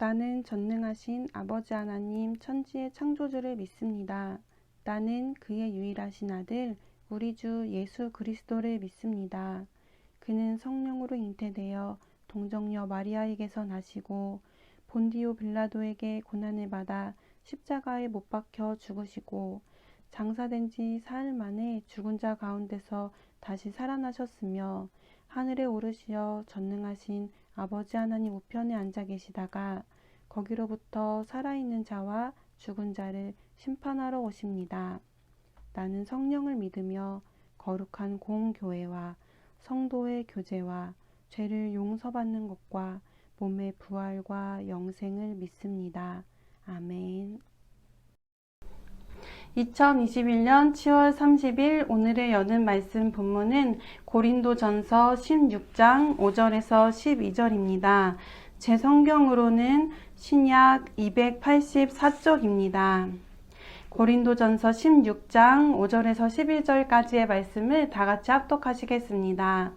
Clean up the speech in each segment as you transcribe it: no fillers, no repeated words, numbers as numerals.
나는 전능하신 아버지 하나님 천지의 창조주를 믿습니다. 나는 그의 유일하신 아들 우리 주 예수 그리스도를 믿습니다. 그는 성령으로 잉태되어 동정녀 마리아에게서 나시고 본디오 빌라도에게 고난을 받아 십자가에 못 박혀 죽으시고 장사된 지 사흘 만에 죽은 자 가운데서 다시 살아나셨으며 하늘에 오르시어 전능하신 아버지 하나님 우편에 앉아 계시다가 거기로부터 살아있는 자와 죽은 자를 심판하러 오십니다. 나는 성령을 믿으며 거룩한 공교회와 성도의 교제와 죄를 용서받는 것과 몸의 부활과 영생을 믿습니다. 아멘. 2021년 10월 30일 오늘의 여는 말씀 본문은 고린도전서 16장 5절에서 12절입니다. 제 성경으로는 신약 284쪽입니다. 고린도전서 16장 5절에서 11절까지의 말씀을 다 같이 합독하시겠습니다.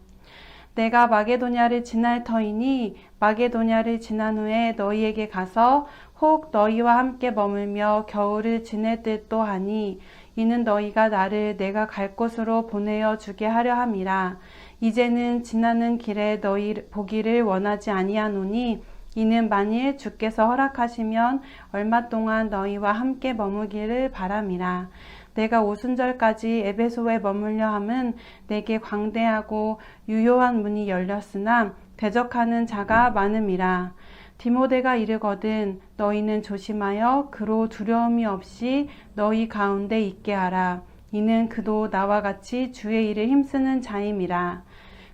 내가 마게도냐를 지날 터이니 마게도냐를 지난 후에 너희에게 가서 혹 너희와 함께 머물며 겨울을 지낼 듯도 하니 이는 너희가 나를 내가 갈 곳으로 보내어 주게 하려 함이라. 이제는 지나는 길에 너희 보기를 원하지 아니하노니 이는 만일 주께서 허락하시면 얼마 동안 너희와 함께 머무기를 바람이라. 내가 오순절까지 에베소에 머물려 함은 내게 광대하고 유효한 문이 열렸으나 대적하는 자가 많음이라. 디모데가 이르거든 너희는 조심하여 그로 두려움이 없이 너희 가운데 있게 하라. 이는 그도 나와 같이 주의 일을 힘쓰는 자임이라.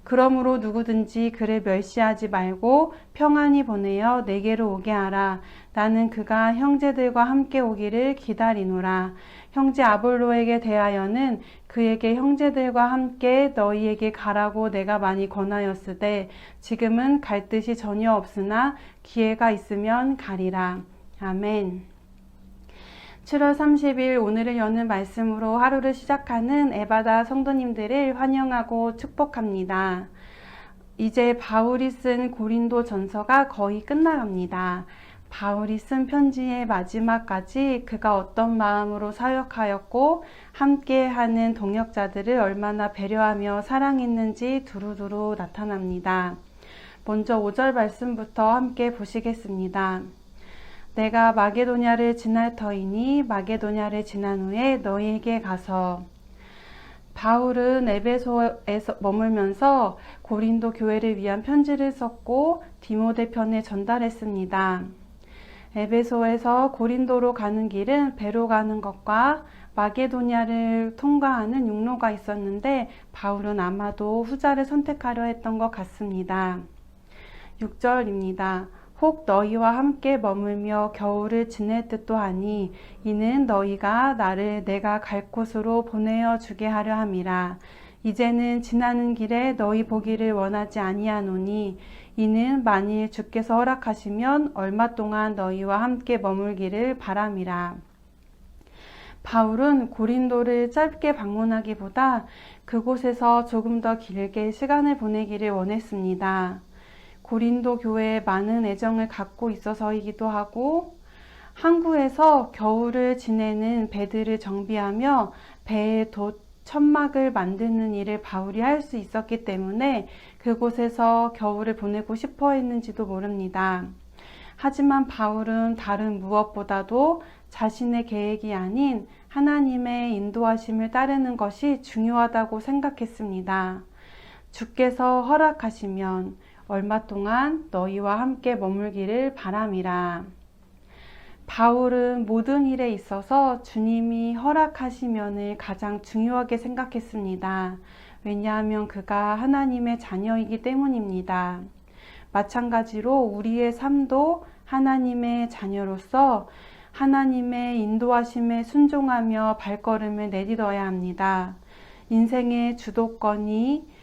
그러므로 누구든지 그를 멸시하지 말고 평안히 보내어 내게로 오게 하라. 나는 그가 형제들과 함께 오기를 기다리노라. 형제 아볼로에게 대하여는 그에게 형제들과 함께 너희에게 가라고 내가 많이 권하였으되 지금은 갈 뜻이 전혀 없으나 기회가 있으면 가리라. 아멘. 7월 30일 오늘을 여는 말씀으로 하루를 시작하는 에바다 성도님들을 환영하고 축복합니다. 이제 바울이 쓴 고린도 전서가 거의 끝나갑니다. 바울이 쓴 편지의 마지막까지 그가 어떤 마음으로 사역하였고 함께하는 동역자들을 얼마나 배려하며 사랑했는지 두루두루 나타납니다. 먼저 5절 말씀부터 함께 보시겠습니다. 내가 마게도냐를 지날 터이니 마게도냐를 지난 후에 너희에게 가서. 바울은 에베소에서 머물면서 고린도 교회를 위한 편지를 썼고 디모데 편에 전달했습니다. 에베소에서 고린도로 가는 길은 배로 가는 것과 마게도냐를 통과하는 육로가 있었는데 바울은 아마도 후자를 선택하려 했던 것 같습니다. 6절입니다. 혹 너희와 함께 머물며 겨울을 지낼 듯도 하니 이는 너희가 나를 내가 갈 곳으로 보내어 주게 하려 함이라. 이제는 지나는 길에 너희 보기를 원하지 아니하노니 이는 만일 주께서 허락하시면 얼마 동안 너희와 함께 머물기를 바람이라. 바울은 고린도를 짧게 방문하기보다 그곳에서 조금 더 길게 시간을 보내기를 원했습니다. 고린도 교회에 많은 애정을 갖고 있어서이기도 하고 항구에서 겨울을 지내는 배들을 정비하며 배에 천막을 만드는 일을 바울이 할 수 있었기 때문에 그곳에서 겨울을 보내고 싶어 했는지도 모릅니다. 하지만 바울은 다른 무엇보다도 자신의 계획이 아닌 하나님의 인도하심을 따르는 것이 중요하다고 생각했습니다. 주께서 허락하시면 얼마 동안 너희와 함께 머물기를 바람이라. 바울은 모든 일에 있어서 주님이 허락하시면을 가장 중요하게 생각했습니다. 왜냐하면 그가 하나님의 자녀이기 때문입니다. 마찬가지로 우리의 삶도 하나님의 자녀로서 하나님의 인도하심에 순종하며 발걸음을 내딛어야 합니다. 인생의 주도권이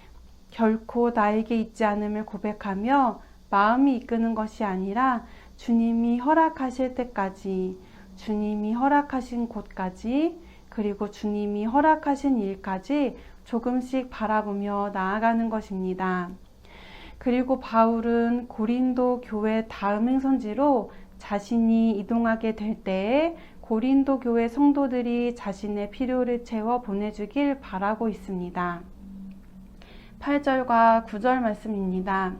결코 나에게 있지 않음을 고백하며 마음이 이끄는 것이 아니라 주님이 허락하실 때까지, 주님이 허락하신 곳까지, 그리고 주님이 허락하신 일까지 조금씩 바라보며 나아가는 것입니다. 그리고 바울은 고린도 교회 다음 행선지로 자신이 이동하게 될 때에 고린도 교회 성도들이 자신의 필요를 채워 보내주길 바라고 있습니다. 8절과 9절 말씀입니다.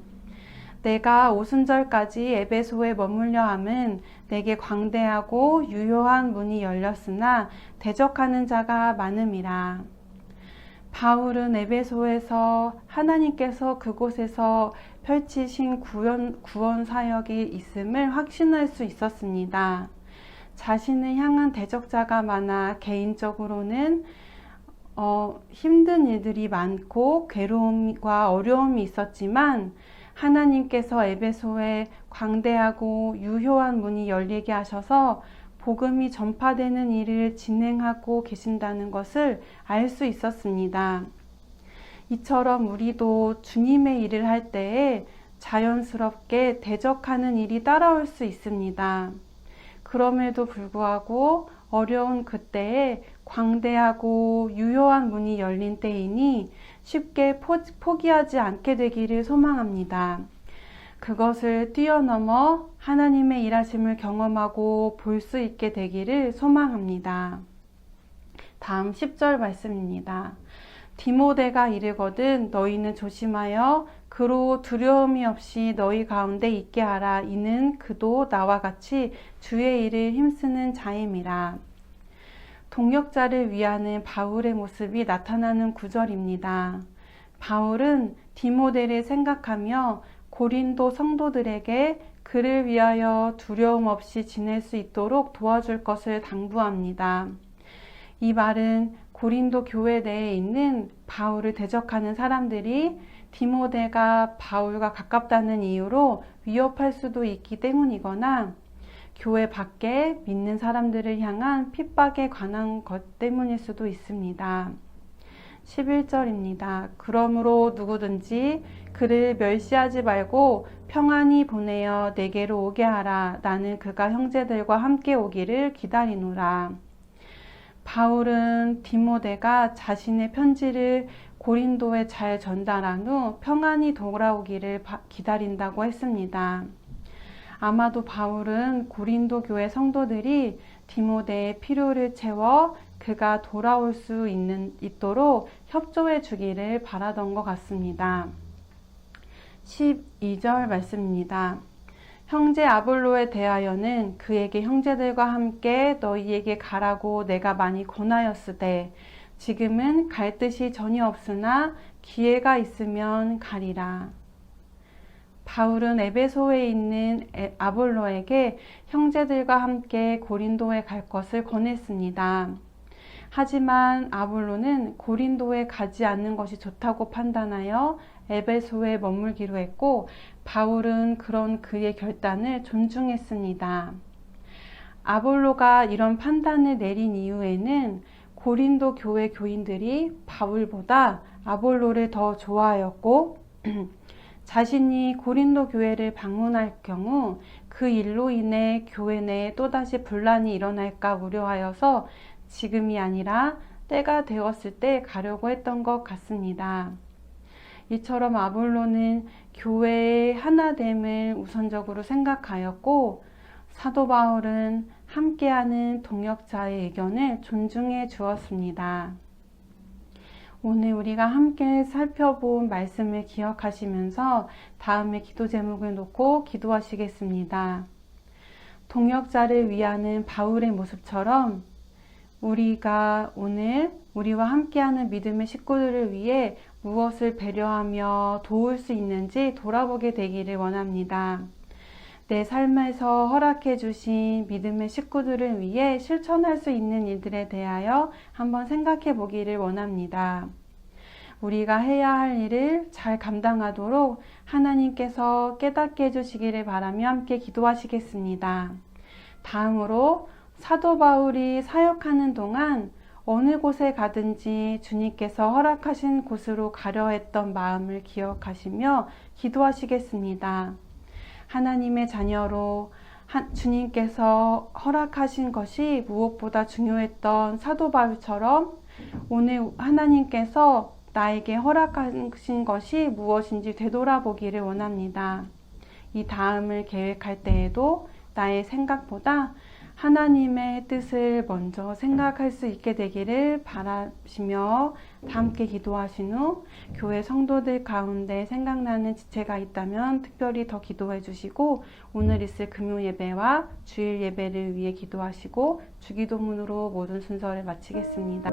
내가 오순절까지 에베소에 머물려 함은 내게 광대하고 유효한 문이 열렸으나 대적하는 자가 많음이라. 바울은 에베소에서 하나님께서 그곳에서 펼치신 구원 사역이 있음을 확신할 수 있었습니다. 자신을 향한 대적자가 많아 개인적으로는 힘든 일들이 많고 괴로움과 어려움이 있었지만 하나님께서 에베소에 광대하고 유효한 문이 열리게 하셔서 복음이 전파되는 일을 진행하고 계신다는 것을 알 수 있었습니다. 이처럼 우리도 주님의 일을 할 때에 자연스럽게 대적하는 일이 따라올 수 있습니다. 그럼에도 불구하고 어려운 그때에 광대하고 유효한 문이 열린 때이니 쉽게 포기하지 않게 되기를 소망합니다. 그것을 뛰어넘어 하나님의 일하심을 경험하고 볼 수 있게 되기를 소망합니다. 다음 10절 말씀입니다. 디모데가 이르거든 너희는 조심하여 그로 두려움이 없이 너희 가운데 있게 하라. 이는 그도 나와 같이 주의 일을 힘쓰는 자임이라. 동역자를 위하는 바울의 모습이 나타나는 구절입니다. 바울은 디모데를 생각하며 고린도 성도들에게 그를 위하여 두려움 없이 지낼 수 있도록 도와줄 것을 당부합니다. 이 말은 고린도 교회 내에 있는 바울을 대적하는 사람들이 디모데가 바울과 가깝다는 이유로 위협할 수도 있기 때문이거나 교회 밖에 믿는 사람들을 향한 핍박에 관한 것 때문일 수도 있습니다. 11절입니다. 그러므로 누구든지 그를 멸시하지 말고 평안히 보내어 내게로 오게 하라. 나는 그가 형제들과 함께 오기를 기다리노라. 바울은 디모데가 자신의 편지를 고린도에 잘 전달한 후 평안히 돌아오기를 기다린다고 했습니다. 아마도 바울은 고린도 교회 성도들이 디모데의 필요를 채워 그가 돌아올 수 있도록 협조해 주기를 바라던 것 같습니다. 12절 말씀입니다. 형제 아볼로에 대하여는 그에게 형제들과 함께 너희에게 가라고 내가 많이 권하였으되 지금은 갈 뜻이 전혀 없으나 기회가 있으면 가리라. 바울은 에베소에 있는 아볼로에게 형제들과 함께 고린도에 갈 것을 권했습니다. 하지만 아볼로는 고린도에 가지 않는 것이 좋다고 판단하여 에베소에 머물기로 했고 바울은 그런 그의 결단을 존중했습니다. 아볼로가 이런 판단을 내린 이유에는 고린도 교회 교인들이 바울보다 아볼로를 더 좋아하였고 자신이 고린도 교회를 방문할 경우 그 일로 인해 교회 내에 또다시 분란이 일어날까 우려하여서 지금이 아니라 때가 되었을 때 가려고 했던 것 같습니다. 이처럼 아볼로는 교회의 하나됨을 우선적으로 생각하였고 사도 바울은 함께하는 동역자의 의견을 존중해 주었습니다. 오늘 우리가 함께 살펴본 말씀을 기억하시면서 다음에 기도 제목을 놓고 기도하시겠습니다. 동역자를 위하는 바울의 모습처럼 우리가 오늘 우리와 함께하는 믿음의 식구들을 위해 무엇을 배려하며 도울 수 있는지 돌아보게 되기를 원합니다. 내 삶에서 허락해 주신 믿음의 식구들을 위해 실천할 수 있는 일들에 대하여 한번 생각해 보기를 원합니다. 우리가 해야 할 일을 잘 감당하도록 하나님께서 깨닫게 해주시기를 바라며 함께 기도하시겠습니다. 다음으로 사도 바울이 사역하는 동안 어느 곳에 가든지 주님께서 허락하신 곳으로 가려 했던 마음을 기억하시며 기도하시겠습니다. 하나님의 자녀로 주님께서 허락하신 것이 무엇보다 중요했던 사도 바울처럼 오늘 하나님께서 나에게 허락하신 것이 무엇인지 되돌아보기를 원합니다. 이 다음을 계획할 때에도 나의 생각보다 하나님의 뜻을 먼저 생각할 수 있게 되기를 바라시며 함께 기도하신 후 교회 성도들 가운데 생각나는 지체가 있다면 특별히 더 기도해 주시고 오늘 있을 금요 예배와 주일 예배를 위해 기도하시고 주기도문으로 모든 순서를 마치겠습니다.